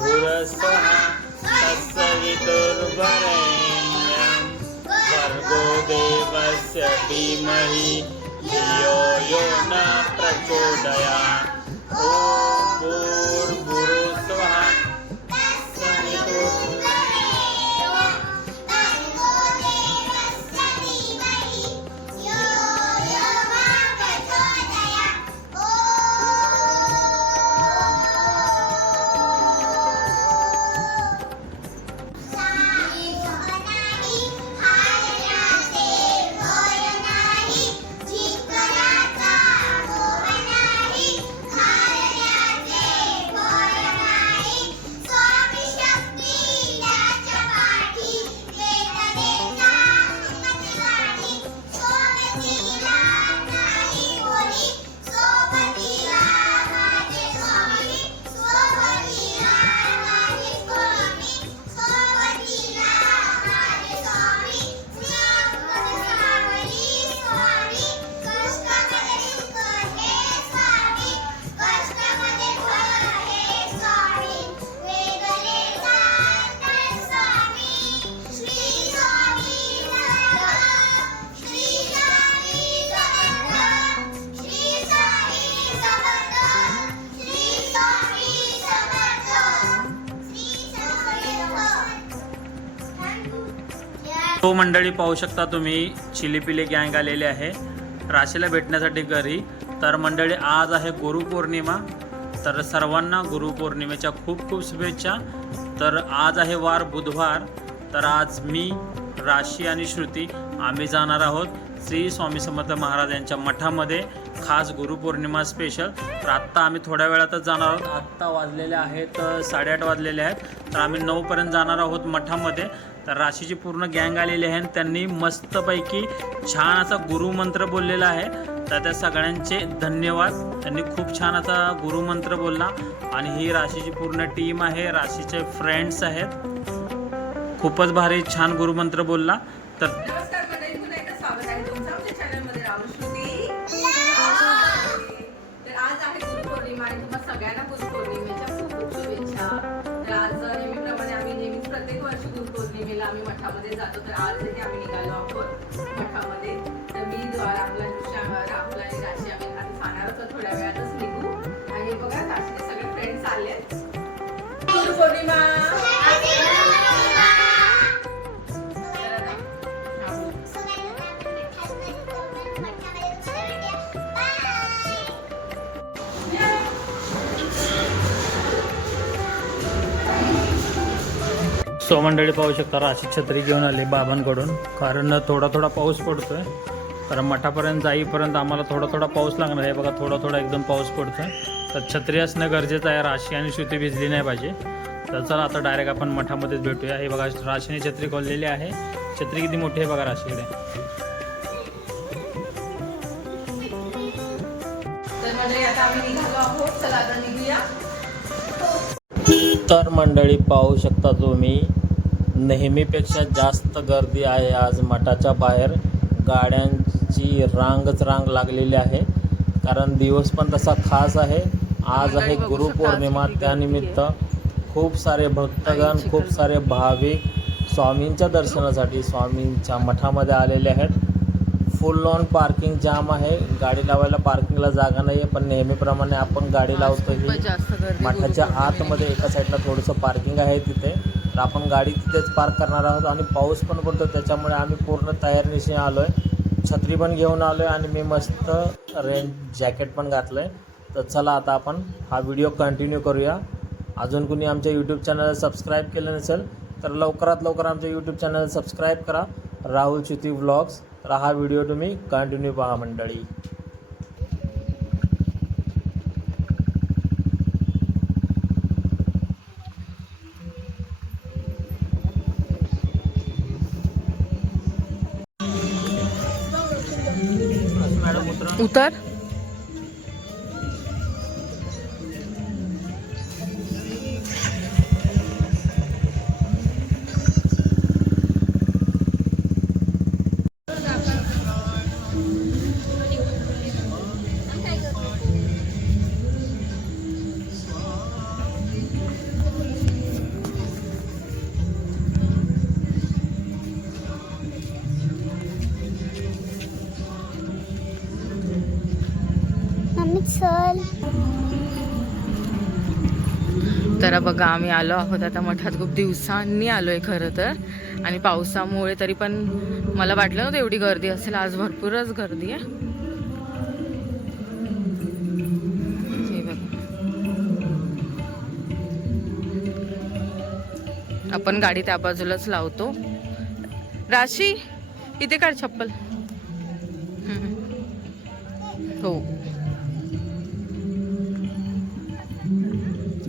भूरस्वः तत्सवितुर्वरेण्यं भर्गो देवस्य धीमहि धियो यो न प्रचोदयात्। ॐ भूर्भुवस्सुवः तत्सवितुर्वरेण्यं भर्गो देवस्य धीमहि धियो यो न प्रचोदयात्। तो मंडळी पाहू शकता तुम्ही, चिलीपिली गँग आलेले आहे राशीला भेटण्यासाठी घरी. तर मंडळी आज आहे गुरुपौर्णिमा, तर सर्वांना गुरुपौर्णिमेच्या खूप खूप शुभेच्छा. तर आज आहे वार बुधवार, तर आज मी, राशी आणि श्रुती आम्ही जाणार आहोत श्री स्वामी समर्थ महाराज यांच्या मठामध्ये, खास गुरुपौर्णिमा स्पेशल. तर आत्ता आम्ही थोड्या वेळातच जाणार आहोत. आत्ता वाजलेले आहेत 8:30 वाजलेले आहेत, तर आम्ही 9पर्यंत जाणार आहोत मठामध्ये. तर राशीची पूर्ण गँग आलेली आहे, त्यांनी मस्तपैकी छान असा गुरुमंत्र बोललेला आहे. तर त्या सगळ्यांचे धन्यवाद, त्यांनी खूप छान असा गुरुमंत्र बोलला. आणि ही राशीची पूर्ण टीम आहे, राशीचे फ्रेंड्स आहेत. खूपच भारी छान गुरुमंत्र बोलला. तर नमस्कार मंडळी, पुन्हा एकदा स्वागत आहे तुमचं आमच्या चॅनलमध्ये राहुल श्रुती. तर आज आहे गुरुपौर्णिमा आणि तुम्हा सगळ्यांना गुरुपौर्णिमेच्या खूप खूप शुभेच्छा. तर आज नेहमीप्रमाणे आम्ही नेहमीच प्रत्येक वर्षी गुरुपौर्णिमेला आम्ही मठामध्ये जातो. तर आज देखील आम्ही निघालो आहोत मठामध्ये. तर मी राहुल आणि राशी आम्ही आधी जाणार होतो, थोड्या वेळातच निघू. आणि बघा राशीचे सगळे फ्रेंड्स आले. गुरुपौर्णिमा सो मंडळी पाहू शकता, राशी छत्री घेऊन आली बाबांकडून, कारण थोडा थोडा पाऊस पडतोय. तर मठापर्यंत जाईपर्यंत आम्हाला थोडा थोडा पाऊस लागणार आहे. बघा थोडा थोडा एकदम पाऊस पडतोय, तर छत्री असणं गरजेचं आहे. राशी आणि श्रुती भिजली नाही पाहिजे. तर चला आता डायरेक्ट आपण मठामध्येच भेटूया. हे बघा राशीने छत्री खोललेली आहे. छत्री किती मोठी आहे बघा राशीकडे. तर मंडळी आता आम्ही निघालो आहोत, चला आता निघूया. तर मंडळी पाहू शकता तुम्ही, नेहमीपेक्षा जास्त गर्दी आहे आज मठाच्या बाहेर. गाड्यांची रांगच रांग लागलेली आहे, कारण दिवस पण तसा खास आहे. आज आहे गुरुपौर्णिमा, त्यानिमित्त खूप सारे भक्तगण, खूप सारे भाविक स्वामींच्या दर्शनासाठी स्वामींच्या मठामध्ये आलेले आहेत. फुल ऑन पार्किंग जाम आहे, गाडी लावायला पार्किंगला जागा नाही आहे. पण नेहमीप्रमाणे आपण गाडी लावतो ही मठाच्या आतमध्ये, एका साईडला थोडंसं पार्किंग आहे तिथे. तर आपण गाडी तिथेच पार्क करणार आहोत. आणि पाऊस पण पडतो, त्याच्यामुळे आम्ही पूर्ण तयारीनिशी आलो आहे. छत्री पण घेऊन आलो आहे आणि मी मस्त रेन जॅकेट पण घातलं आहे. तर चला आता आपण हा व्हिडिओ कंटिन्यू करूया. अजून कुणी आमच्या यूट्यूब चॅनलला सबस्क्राईब केलं नसेल तर लवकरात लवकर आमच्या यूट्यूब चॅनलला सबस्क्राईब करा, राहुल श्रुती व्लॉग्स. तर हा व्हिडिओ तुम्ही कंटिन्यू पहा मंडळी. उतर. चल. तर बघा आम्ही आलो आहोत आता मठात. खूप दिवसांनी आलोय खरं तर, आणि पावसामुळे तरी पण मला वाटलं नव्हतं एवढी गर्दी असेल. आज भरपूरच गर्दी आहे. हे बघा, आपण गाडी त्या बाजूलाच लावतो. राशी इथे काढ चप्पल. हो,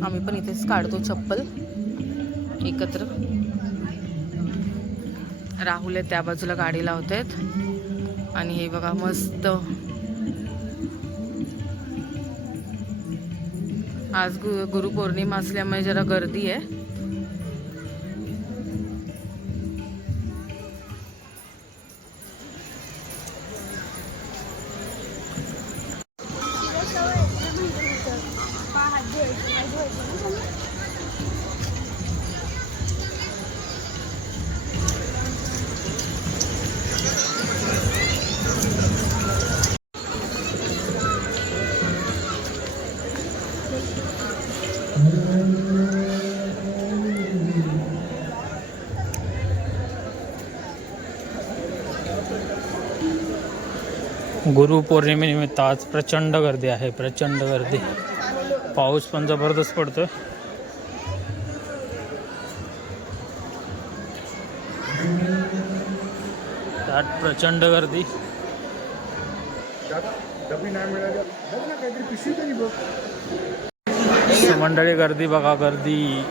आम्ही पण इथेच काढतो चप्पल एकत्र. राहुल आहे त्या बाजूला गाडी लावतात. आणि हे बघा मस्त, आज गुरुपौर्णिमा असल्यामुळे जरा गर्दी आहे. गुरुपौर्णिमेनिमित्त आज प्रचंड गर्दी आहे, प्रचंड गर्दी. पाऊस पण जबरदस्त पडतोय. त्यात प्रचंड गर्दी. मंडळी गर्दी बघा, गर्दी.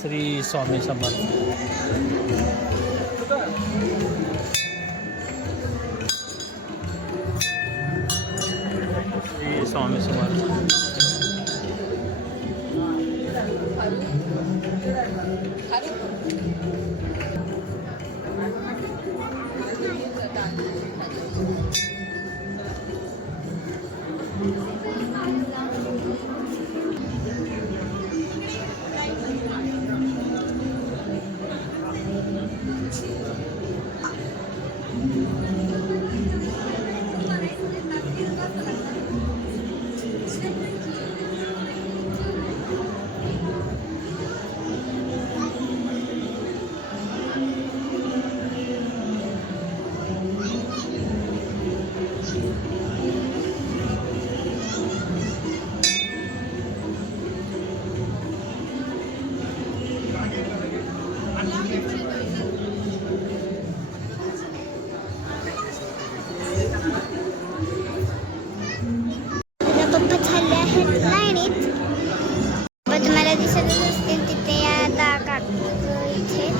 श्री स्वामी समर्थ. श्री स्वामी समर्थ. पप्पा चालले आहेत लाईनीत. तुम्हाला दिसतच असतील तिथे या काकूचं इथे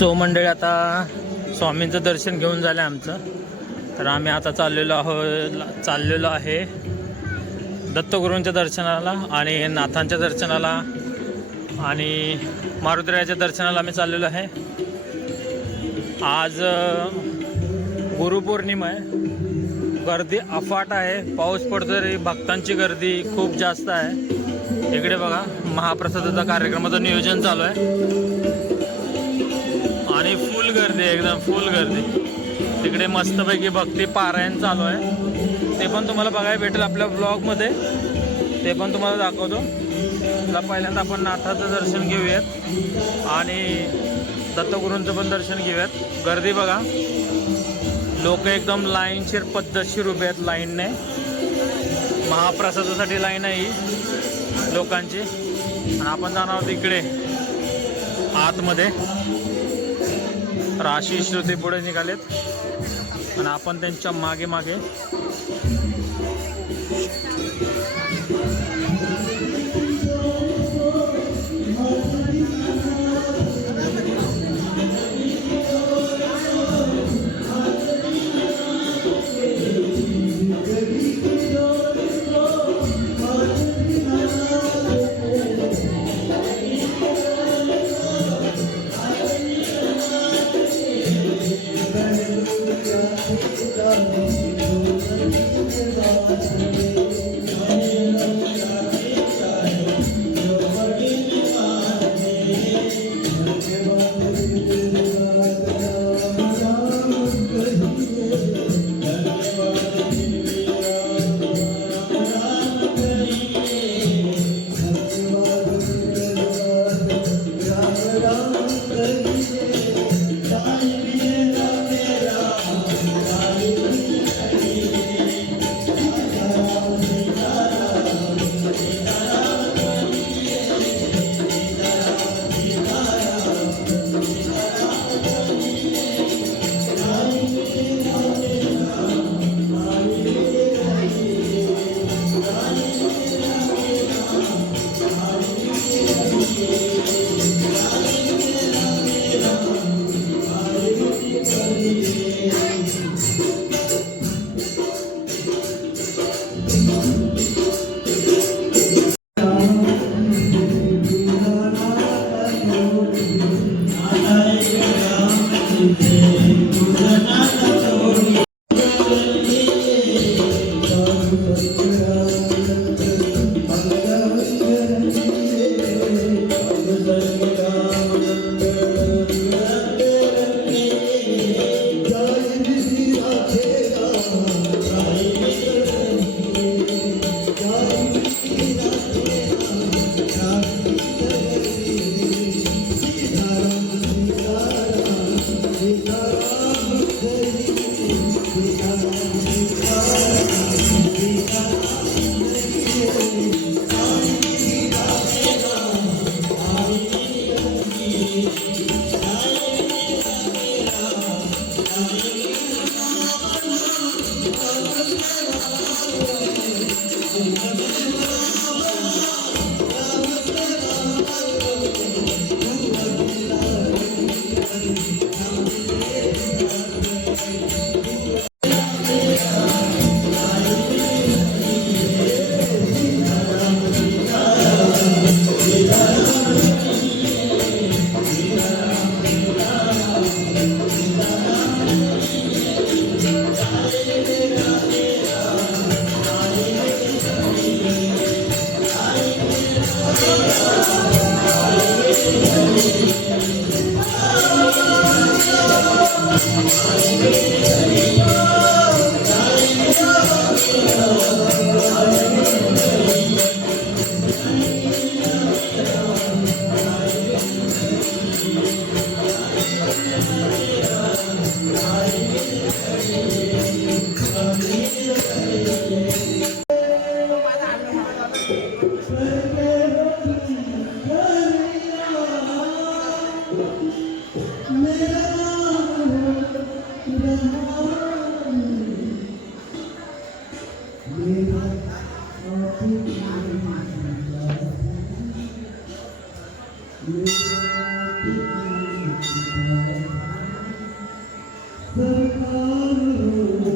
सो मंडळी, आता स्वामींचं दर्शन घेऊन झालं आमचं. तर आम्ही आता चाललेलो आहे दत्तगुरूंच्या दर्शनाला आणि नाथांच्या दर्शनाला आणि मारुतीरायाच्या दर्शनाला आम्ही चाललेलो आहे. आज गुरुपौर्णिमा आहे. गर्दी अफाट आहे. पाऊस पडतो तरी भक्तांची गर्दी खूप जास्त आहे. इकडे बघा, महाप्रसादाचा कार्यक्रमाचं नियोजन चालू आहे आणि फुल गर्दी आहे, एकदम फुल गर्दी. तिकडे मस्तपैकी भक्ती पारायण चालू आहे. ते पण तुम्हाला बघायला भेटेल आपल्या ब्लॉगमध्ये. ते पण तुम्हाला दाखवतो. त्याला पहिल्यांदा आपण नाथाचं दर्शन घेऊयात आणि दत्तगुरूंचं पण दर्शन घेऊयात. गर्दी बघा, लोक एकदम लाईनशीर पद्धतशीर उभे आहेत लाईनने. महाप्रसादासाठी लाईन आहे ही लोकांची. आणि आपण जाणार आहोत इकडे आतमध्ये. राशी श्रुती पुढे निघालेत. आणि आपण त्यांच्या मागे मागे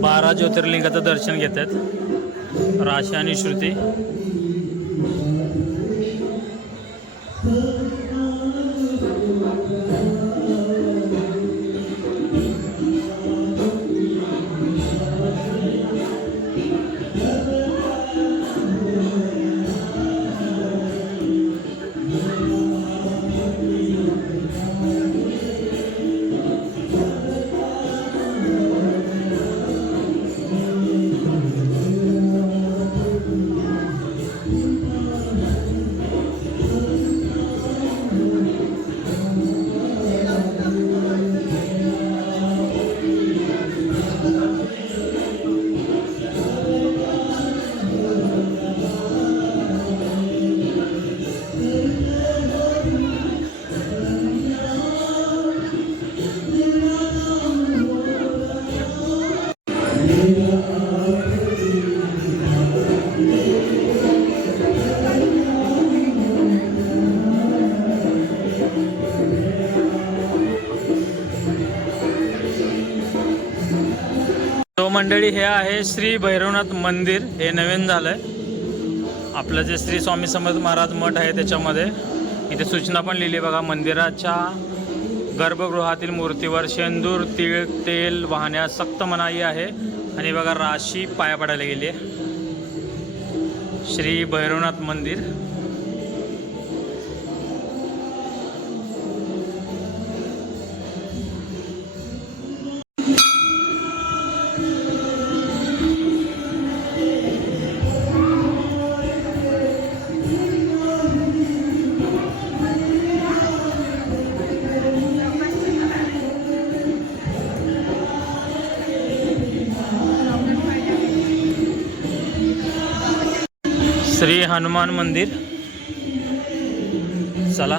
बारा ज्योतिर्लिंगाचं दर्शन घेतात राशी आणि श्रुती. मंडळी, हे आहे श्री भैरवनाथ मंदिर. हे नवीन झालंय. आपलं जे श्री स्वामी समर्थ महाराज मठ आहे त्याच्यामध्ये इथे सूचना पण लिहिली बघा. मंदिराच्या गर्भगृहातील मूर्तीवर शेंदूर, तीळ, तेल वाहण्यास सक्त मनाई आहे. आणि बघा राशी पाया पडायला गेली आहे. श्री भैरवनाथ मंदिर. श्री हनुमान मंदिर. चला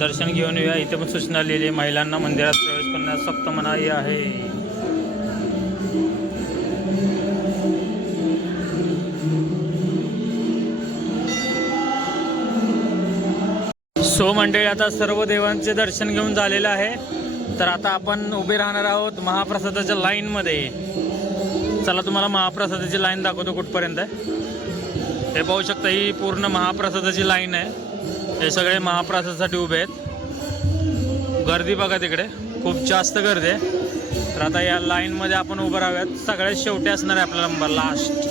दर्शन घेऊन येऊया. इथे पण सूचना लिहिली, महिलांना मंदिरात प्रवेश करण्यास सक्त मनाई आहे. सो मंडळी, आता सर्व देवांचे दर्शन घेऊन झालेलं आहे. तर आता आपण उभे राहणार आहोत महाप्रसादाच्या लाईनमध्ये. चला तुम्हाला महाप्रसादाची लाईन दाखवतो कुठपर्यंत आहे. हे पाहू शकता, ही पूर्ण महाप्रसादाची लाईन आहे. हे सगळे महाप्रसादासाठी उभे आहेत. गर्दी बघा तिकडे, खूप जास्त गर्दी आहे. तर आता या लाईनमध्ये आपण उभं राहूयात. सगळ्यात शेवटी असणार आहे आपला नंबर, लास्ट.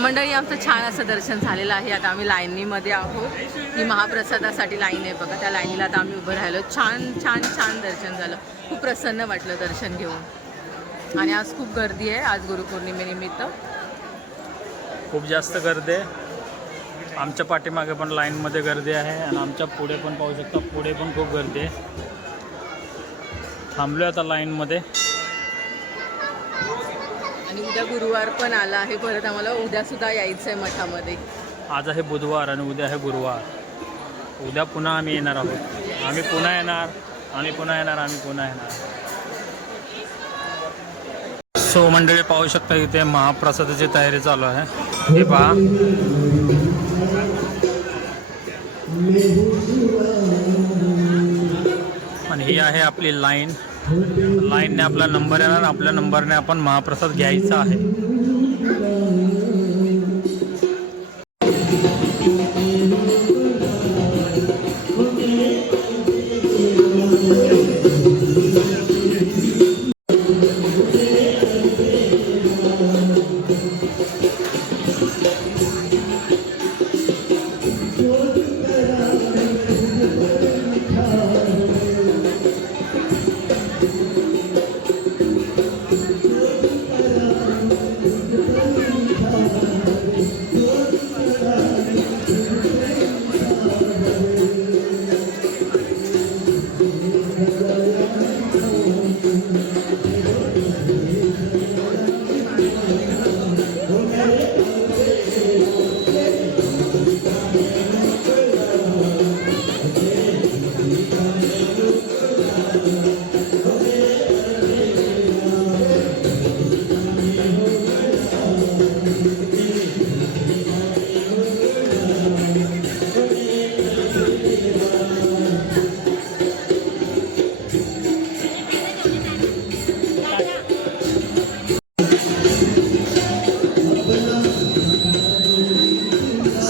मंडळी, आमचं छान असं दर्शन झालेलं आहे. आता आम्ही लाईनीमध्ये आहोत. ही महाप्रसादासाठी लाईन आहे बघा. त्या लाईनीला आता आम्ही उभं राहिलो. छान छान छान दर्शन झालं. खूप प्रसन्न वाटलं दर्शन घेऊन. आणि आज खूप गर्दी आहे. आज गुरुपौर्णिमेनिमित्त खूप जास्त गर्दी आहे. आमच्या पाठीमागे पण लाईनमध्ये गर्दी आहे. आणि आमच्या पुढे पण पाहू शकता, पुढे पण खूप गर्दी आहे. थांबलो आता लाईनमध्ये. आणि उद्या गुरुवार पण आला आहे. परत आम्हाला उद्यासुद्धा यायचं आहे मठामध्ये. आज आहे बुधवार आणि उद्या आहे गुरुवार. उद्या पुन्हा आम्ही येणार आहोत. आम्ही पुन्हा येणार. सो मंडळी, पाहू शकता इथे महाप्रसादाची तयारी चालू आहे. हे पहा, आणि ही आहे आपली लाईन. लाईनने आपला नंबर येणार. आपल्या नंबरने आपण महाप्रसाद घ्यायचा आहे.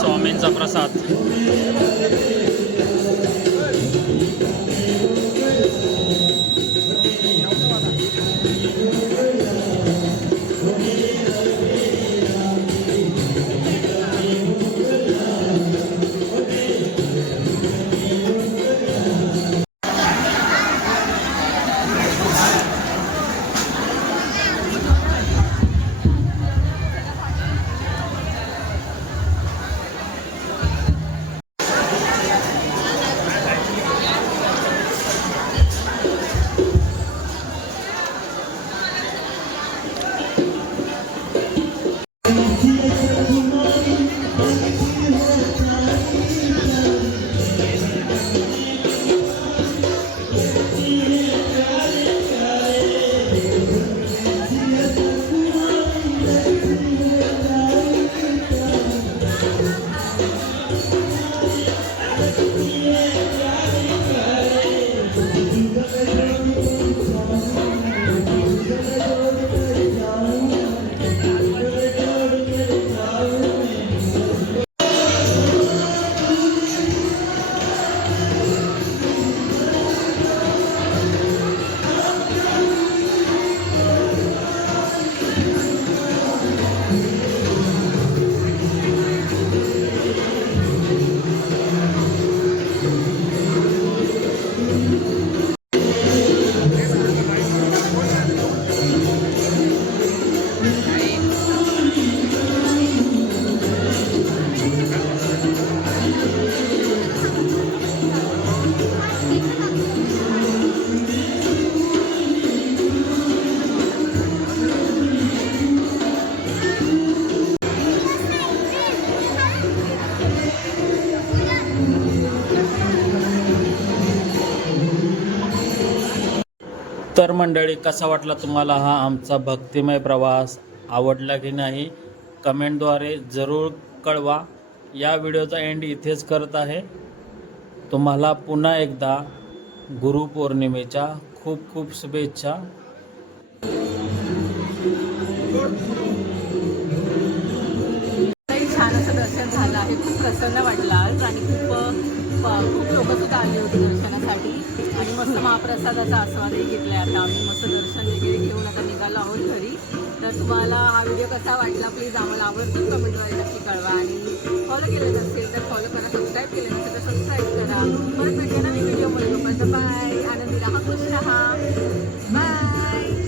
स्वामींचा प्रसाद. तर मंडळी, कसा वाटला तुम्हाला हा आमचा भक्तिमय प्रवास? आवडला की नाही कमेंटद्वारे जरूर कळवा. या व्हिडिओचा एंड इथेच करत आहे. तुम्हाला पुन्हा एकदा गुरुपौर्णिमेच्या खूप खूप शुभेच्छा. छान असं दर्शन झालं आहे. खूप प्रसन्न वाटलं आज आणि खूप लोकंसुद्धा आली होती दर्शनासाठी आणि मस्त महाप्रसादाचा आस्वादही घेतला आहे. आता आम्ही मस्त दर्शन वगैरे घेऊन आता निघालो आहोत घरी. तर तुम्हाला हा व्हिडिओ कसा वाटला प्लीज आम्हाला आवडतो कमेंटद्वारे नक्की कळवा आणि फॉलो केलं नसेल तर फॉलो करा, सबस्क्राईब केलं नसेल तर सबस्क्राईब करा. परत भेटूया नवीन व्हिडिओमध्ये. बाय. आनंदी राहा, खुश राहा. बाय.